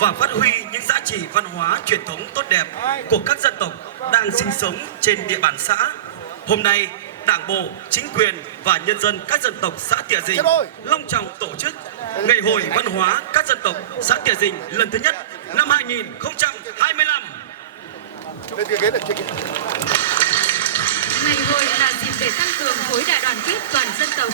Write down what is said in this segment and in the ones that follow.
và phát huy những giá trị văn hóa truyền thống tốt đẹp của các dân tộc đang sinh sống trên địa bàn xã. Hôm nay, Đảng bộ, chính quyền và nhân dân các dân tộc xã Tỉa Dình long trọng tổ chức Ngày hội văn hóa các dân tộc xã Tỉa Dình lần thứ nhất năm 2025. Ngày hội là dịp để tăng cường khối đại đoàn kết toàn dân tộc,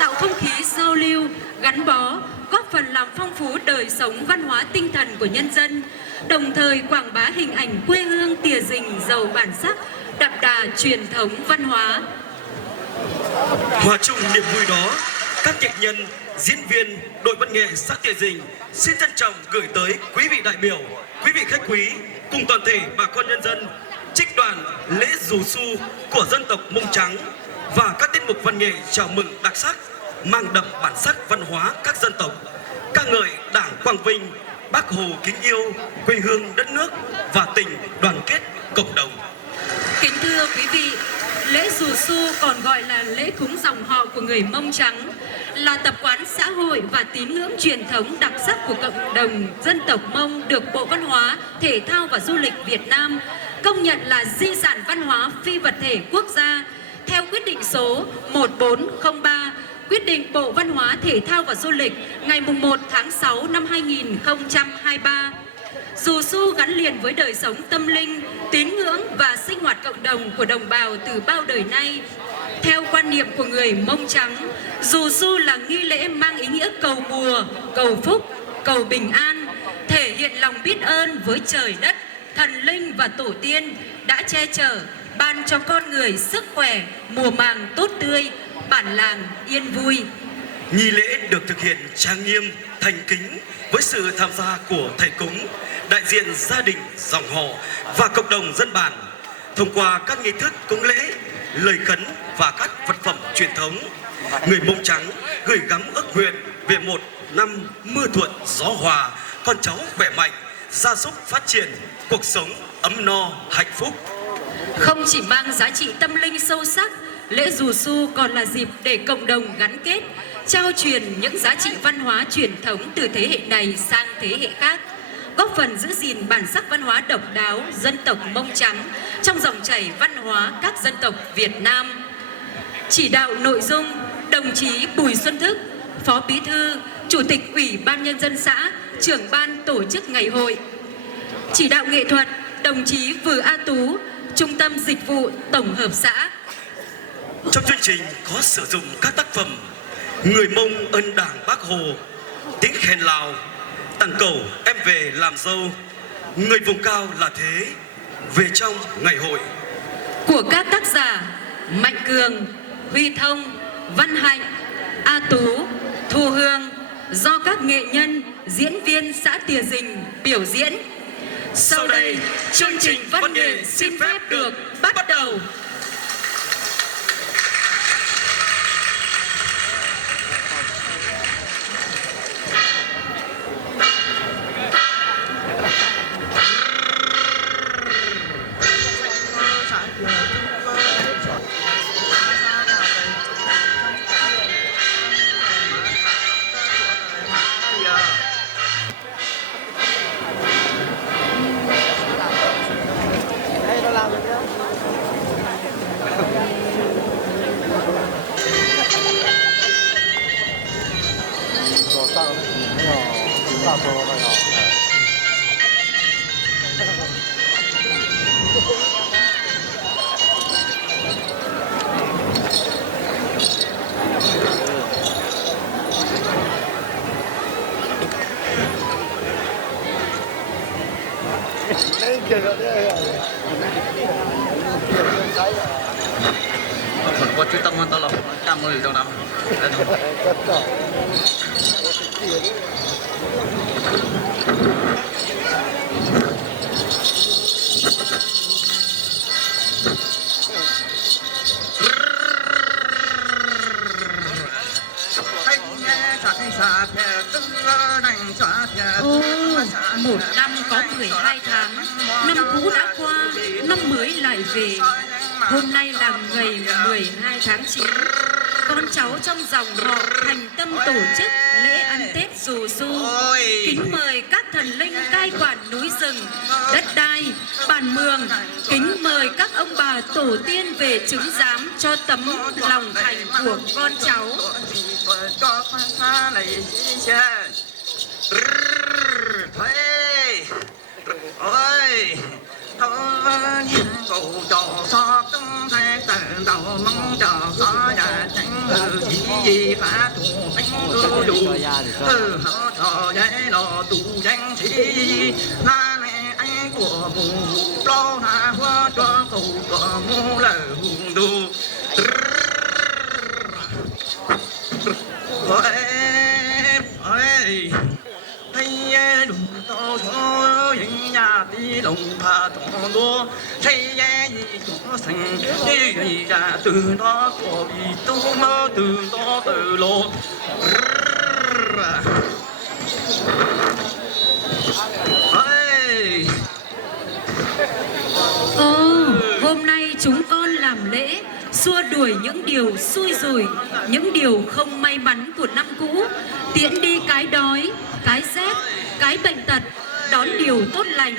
tạo không khí giao lưu, gắn bó, góp phần làm phong phú đời sống văn hóa tinh thần của nhân dân, đồng thời quảng bá hình ảnh quê hương Tỉa Dình giàu bản sắc, đậm đà truyền thống văn hóa. Hòa chung niềm vui đó, các nghệ nhân, diễn viên, đội văn nghệ xã Tỉa Dình xin trân trọng gửi tới quý vị đại biểu, quý vị khách quý cùng toàn thể bà con nhân dân trích đoạn lễ Dù Su của dân tộc Mông Trắng và các tiết mục văn nghệ chào mừng đặc sắc mang đậm bản sắc văn hóa các dân tộc, ca ngợi Đảng quang vinh, Bác Hồ kính yêu, quê hương đất nước và tình đoàn kết cộng đồng. Kính thưa quý vị, lễ Dù Su còn gọi là lễ cúng dòng họ của người Mông Trắng, là tập quán xã hội và tín ngưỡng truyền thống đặc sắc của cộng đồng dân tộc Mông được Bộ Văn hóa, Thể thao và Du lịch Việt Nam công nhận là di sản văn hóa phi vật thể quốc gia theo quyết định số 1403, quyết định Bộ Văn hóa, Thể thao và Du lịch ngày 1 tháng 6 năm 2023. Dù Su gắn liền với đời sống tâm linh, tín ngưỡng và sinh hoạt cộng đồng của đồng bào từ bao đời nay. Theo quan niệm của người Mông Trắng, Dù Su là nghi lễ mang ý nghĩa cầu mùa, cầu phúc, cầu bình an, thể hiện lòng biết ơn với trời đất, thần linh và tổ tiên đã che chở, ban cho con người sức khỏe, mùa màng tốt tươi, bản làng yên vui. Nghi lễ được thực hiện trang nghiêm, thành kính với sự tham gia của thầy cúng, đại diện gia đình, dòng họ và cộng đồng dân bản. Thông qua các nghi thức cúng lễ, lời khấn và các vật phẩm truyền thống, người Mông Trắng gửi gắm ước nguyện về một năm mưa thuận gió hòa, con cháu khỏe mạnh, gia súc phát triển, cuộc sống ấm no, hạnh phúc. Không chỉ mang giá trị tâm linh sâu sắc, lễ Dù Su còn là dịp để cộng đồng gắn kết, trao truyền những giá trị văn hóa truyền thống từ thế hệ này sang thế hệ khác, góp phần giữ gìn bản sắc văn hóa độc đáo dân tộc Mông Trắng trong dòng chảy văn hóa các dân tộc Việt Nam. Chỉ đạo nội dung, đồng chí Bùi Xuân Thức, Phó Bí thư, Chủ tịch Ủy ban Nhân dân xã, trưởng ban tổ chức ngày hội. Chỉ đạo nghệ thuật, đồng chí Vừa A Tú, Trung tâm Dịch vụ Tổng hợp xã. Trong chương trình có sử dụng các tác phẩm Người Mông ơn Đảng Bác Hồ, Tiếng khen Lào, Tặng cầu em về làm dâu, Người vùng cao là thế, Về trong ngày hội. Của các tác giả Mạnh Cường, Huy Thông, Văn Hạnh, A Tú, Thu Hương, do các nghệ nhân, diễn viên xã Tỉa Dình biểu diễn. Sau đây, chương trình văn nghệ xin phép được bắt đầu. Phần qua chú tâm hơn tao là 110 trong năm. Một năm có 12 tháng, năm cũ đã qua, năm mới lại về. Hôm nay là ngày 12 tháng 9, con cháu trong dòng họ thành tâm tổ chức lễ ăn Tết Dù Su. Kính mời các thần linh, cai quản núi rừng, đất đai, bản mường, kính mời các ông bà tổ tiên về chứng giám cho tấm lòng thành của con cháu. Ôi, cầu trò so tung thay tận đầu mong trò so nhà tránh gì phá thù bánh cơ đủ họ trò giấy lò tù danh sĩ là này anh của vùng lo hạ hoa cho cầu có mô lờ hùng đô ôi thấy đủ to số những nhà đi lồng pha to đô thấy gì có thành gì ra từ đó có bị tu mơ từ đó từ lộ Hôm nay chúng con làm lễ xua đuổi những điều xui rủi, những điều không may mắn của năm cũ, tiễn đi cái đói, cái rét, cái bệnh tật, đón điều tốt lành,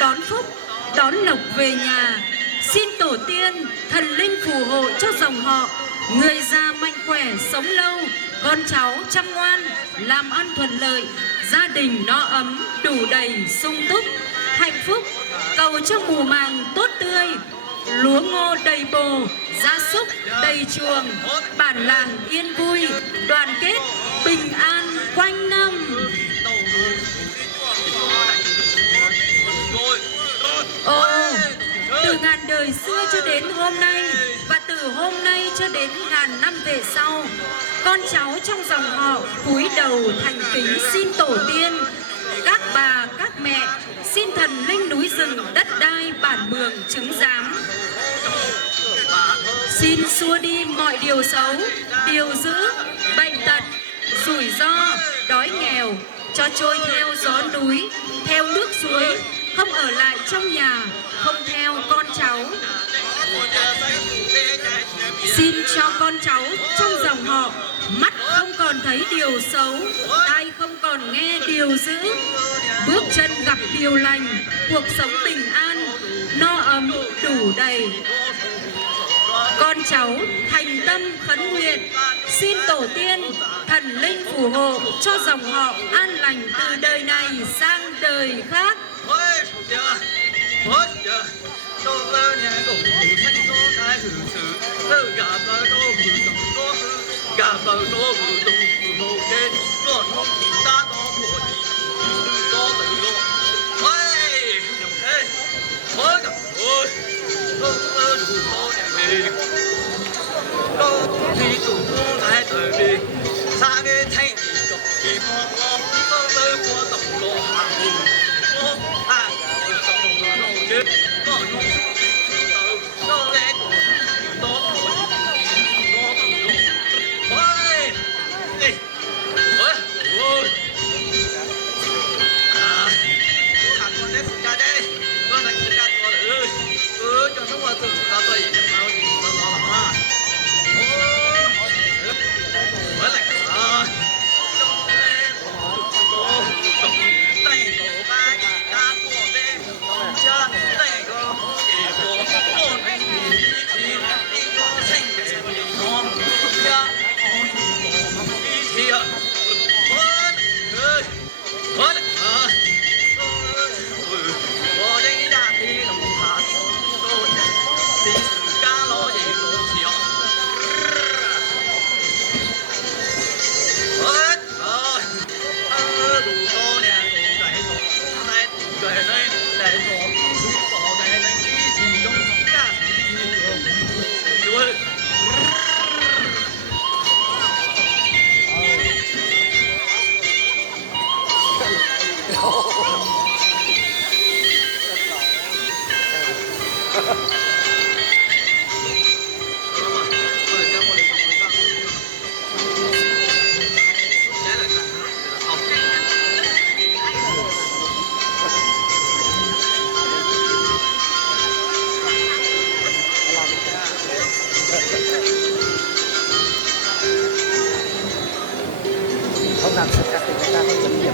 đón phúc, đón lộc về nhà. Xin tổ tiên, thần linh phù hộ cho dòng họ, người già mạnh khỏe sống lâu, con cháu chăm ngoan, làm ăn thuận lợi, gia đình no ấm, đủ đầy sung túc, hạnh phúc, cầu cho mùa màng tốt tươi, lúa ngô đầy bồ, gia súc đầy chuồng, bản làng yên vui, đoàn kết, bình an quanh năm. Từ ngàn đời xưa cho đến hôm nay, và từ hôm nay cho đến ngàn năm về sau, con cháu trong dòng họ cúi đầu thành kính xin tổ tiên, các bà, các mẹ, xin thần linh núi rừng, đất đai, bản mường chứng giám. Xin xua đi mọi điều xấu, điều dữ, bệnh tật, rủi ro, đói nghèo, cho trôi theo gió núi, theo nước suối, không ở lại trong nhà, không theo con cháu. Xin cho con cháu trong dòng họ mắt không còn thấy điều xấu, tai không còn nghe điều dữ, bước chân gặp điều lành, cuộc sống bình an, no ấm đủ đầy. Con cháu thành tâm khấn nguyện, xin tổ tiên, thần linh phù hộ cho dòng họ an lành từ đời này sang đời khác. Không làm sự các người ta có chấm điểm.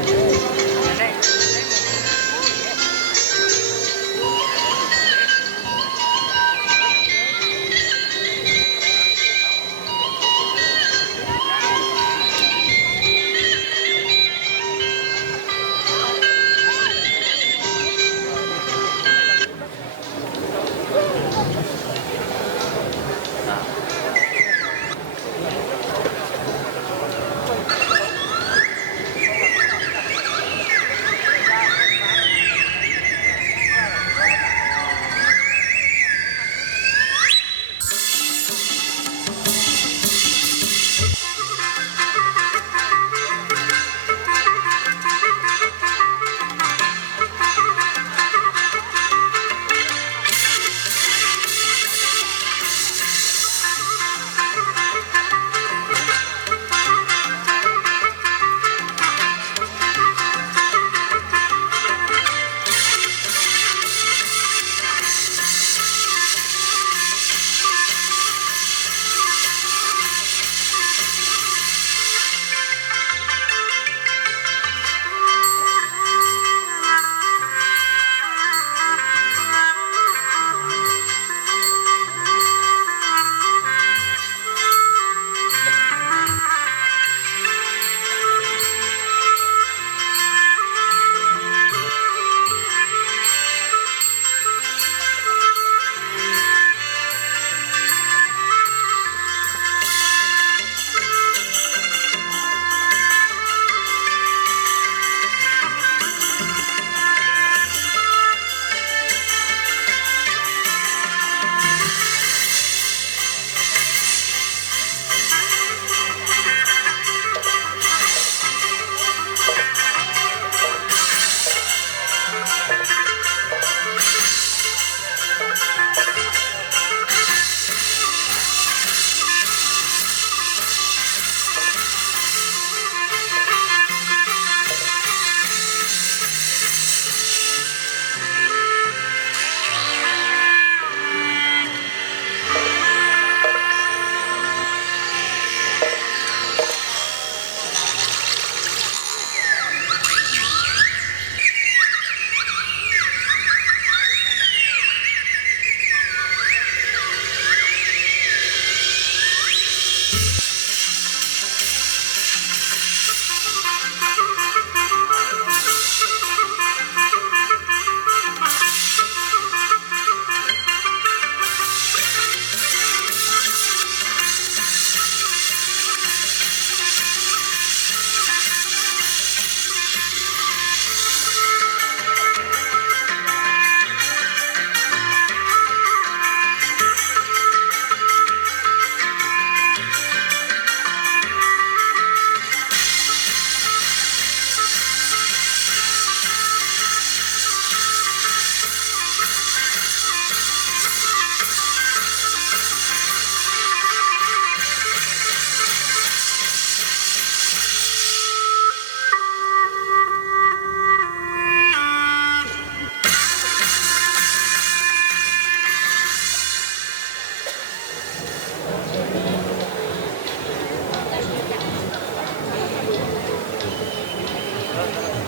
Hãy subscribe cho kênh Ghiền Mì Gõ để không bỏ lỡ